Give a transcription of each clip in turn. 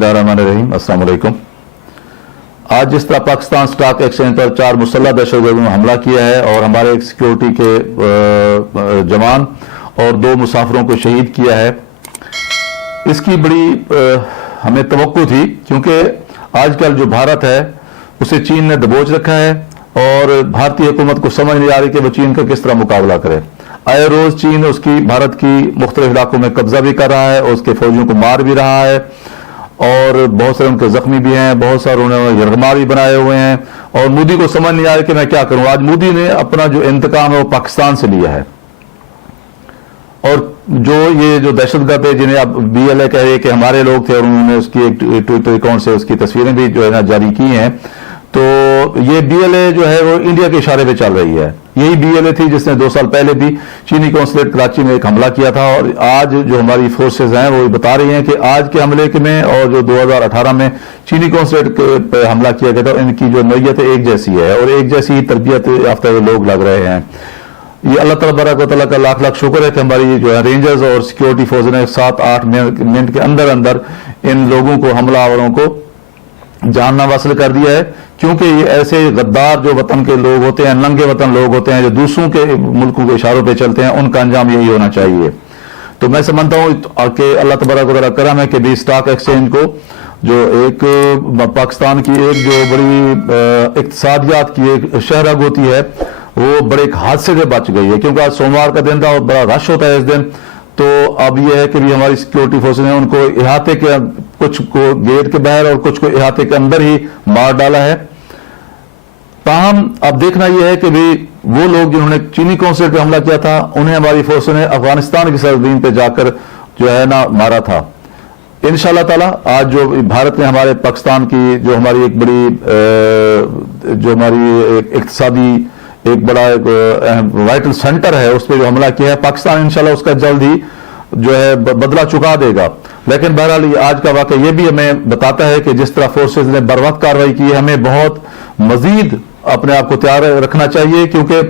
बिस्मिल्लाहिर्रहमानिर्रहीम। अस्सलाम वालेकुम। आज जिस तरह पाकिस्तान स्टॉक एक्सचेंज पर 4 मुसल्लह दहशतगर्दों ने हमला किया है और हमारे एक सिक्योरिटी के जवान और 2 मुसाफिरों को शहीद किया है, इसकी बड़ी हमें तवक्को थी, क्योंकि आजकल जो भारत है उसे चीन ने दबोच रखा है और भारतीय हुकूमत को समझ नहीं आ रही कि वो चीन का किस तरह मुकाबला करे। आए रोज चीन उसकी भारत की मुख्तलिफ इलाकों में कब्जा भी कर रहा है और उसके फौजियों को मार भी रहा है और बहुत सारे उनके जख्मी भी हैं, बहुत सारे उन्होंने यरगमार भी बनाए हुए हैं और मोदी को समझ नहीं आ रहा कि मैं क्या करूं। आज मोदी ने अपना जो इंतकाम है वो पाकिस्तान से लिया है और जो ये जो दहशतगर्द है जिन्हें अब BLA कह रहे हैं कि हमारे लोग थे और उन्होंने उसकी एक ट्विटर अकाउंट से उसकी तस्वीरें भी जो है ना जारी की हैं, तो ये BLA जो है वो इंडिया के इशारे पे चल रही है। यही BLA थी जिसने 2 साल पहले भी चीनी कौंसलेट कराची में एक हमला किया था और आज जो हमारी फोर्सेज हैं वो बता रही हैं कि आज के हमले के में और जो 2018 में चीनी कौंसलेट पे हमला किया गया था, इनकी जो नौयत एक जैसी है और एक जैसी ही तरबियत याफ्ता लोग लग रहे हैं। ये अल्लाह तबारक का लाख लाख शुक्र है कि हमारी जो है रेंजर्स और सिक्योरिटी फोर्स ने 7-8 मिनट के अंदर अंदर इन लोगों को, हमलावरों को जानना हासिल कर दिया है, क्योंकि ये ऐसे गद्दार जो वतन के लोग होते हैं, नंगे वतन लोग होते हैं, जो दूसरों के मुल्कों के इशारों पे चलते हैं, उनका अंजाम यही होना चाहिए। तो मैं समझता हूँ कि अल्लाह तबारक करम है कि भी स्टॉक एक्सचेंज को जो एक पाकिस्तान की एक जो बड़ी इक्तिसादियात की एक शहरग होती है वो बड़े एक हादसे से बच गई है, क्योंकि आज सोमवार का दिन था और बड़ा रश होता है इस दिन। तो अब यह है कि भी हमारी सिक्योरिटी फोर्सेज ने उनको इहाते के, कुछ को गेट के बाहर और कुछ को इहाते के अंदर ही मार डाला है। ताहम अब देखना यह है कि भी वो लोग जिन्होंने चीनी कौंसलेट पे हमला किया था उन्हें हमारी फोर्सों ने अफगानिस्तान की सरजमीन पे जाकर जो है ना मारा था। इंशाअल्लाह ताला आज जो भारत ने हमारे पाकिस्तान की जो हमारी एक बड़ी जो हमारी इक्तिसादी एक बड़ा वाइटल सेंटर है उस पर जो हमला किया है, पाकिस्तान इंशाल्लाह उसका जल्द ही जो है बदला चुका देगा। लेकिन बहरहाल आज का वाक़या ये भी हमें बताता है कि जिस तरह फोर्सेज ने बर वक्त कार्रवाई की है, हमें बहुत मजीद अपने आप को तैयार रखना चाहिए, क्योंकि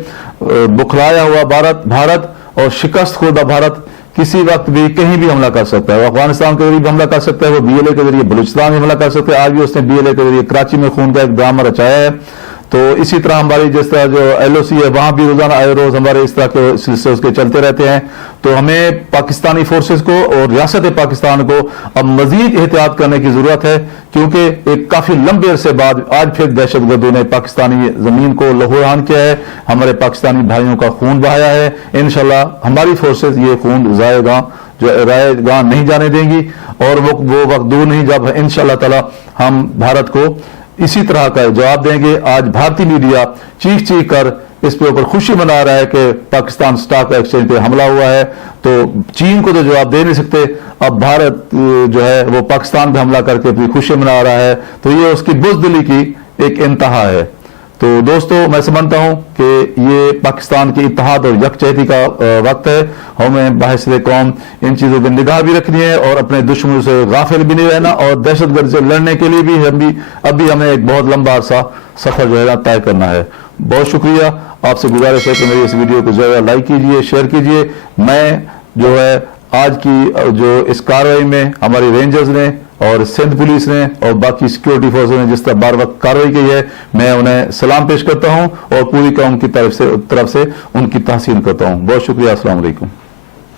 बुखलाया हुआ भारत और शिकस्त खुर्दा भारत किसी वक्त भी कहीं भी हमला कर सकता है। वो अफगानिस्तान के जरिए भी हमला कर सकता है, वो BLA के जरिए बलूचिस्तान में हमला कर सकता है। आज भी उसने BLA के जरिए कराची में खून का एक ड्रामा रचाया है। तो इसी तरह हमारी जिस तरह जो LOC है वहां भी रोजाना आए रोज हमारे इस तरह के सिलसिले उसके चलते रहते हैं। तो हमें पाकिस्तानी फोर्सेस को और रियासत पाकिस्तान को अब मजीद एहतियात करने की जरूरत है, क्योंकि एक काफी लंबे अरसे बाद आज फिर दहशतगर्दों ने पाकिस्तानी जमीन को लहूलुहान किया है, हमारे पाकिस्तानी भाइयों का खून बहाया है। इंशाल्लाह हमारी फोर्सेज ये खून रायगां नहीं जाने देंगी और वो वक्त दूर नहीं जब इंशाल्लाह ताला हम भारत को इसी तरह का जवाब देंगे। आज भारतीय मीडिया चीख चीख कर इस पे ऊपर खुशी मना रहा है कि पाकिस्तान स्टॉक एक्सचेंज पे हमला हुआ है, तो चीन को तो जवाब दे नहीं सकते। अब भारत जो है वो पाकिस्तान पे हमला करके अपनी खुशी मना रहा है, तो ये उसकी बुज़दिली की एक इंतहा है। तो दोस्तों मैं समझता हूं कि ये पाकिस्तान के इत्तेहाद और यकजहती का वक्त है। हमें बाहिस्से कौम इन चीज़ों पर निगाह भी रखनी है और अपने दुश्मनों से गाफिल भी नहीं रहना और दहशतगर्द से लड़ने के लिए भी अभी हमें एक बहुत लंबा अरसा सफर जो है तय करना है। बहुत शुक्रिया, आपसे गुजारिश है कि मेरी इस वीडियो को ज़्यादा लाइक कीजिए, शेयर कीजिए। मैं जो है आज की जो इस कार्रवाई में हमारी रेंजर्स ने और सिंध पुलिस ने और बाकी सिक्योरिटी फोर्स ने जिस तरह बार वक्त कार्रवाई की है, मैं उन्हें सलाम पेश करता हूं और पूरी कौम की तरफ से उनकी तहसीन करता हूं। बहुत शुक्रिया। अस्सलाम वालेकुम।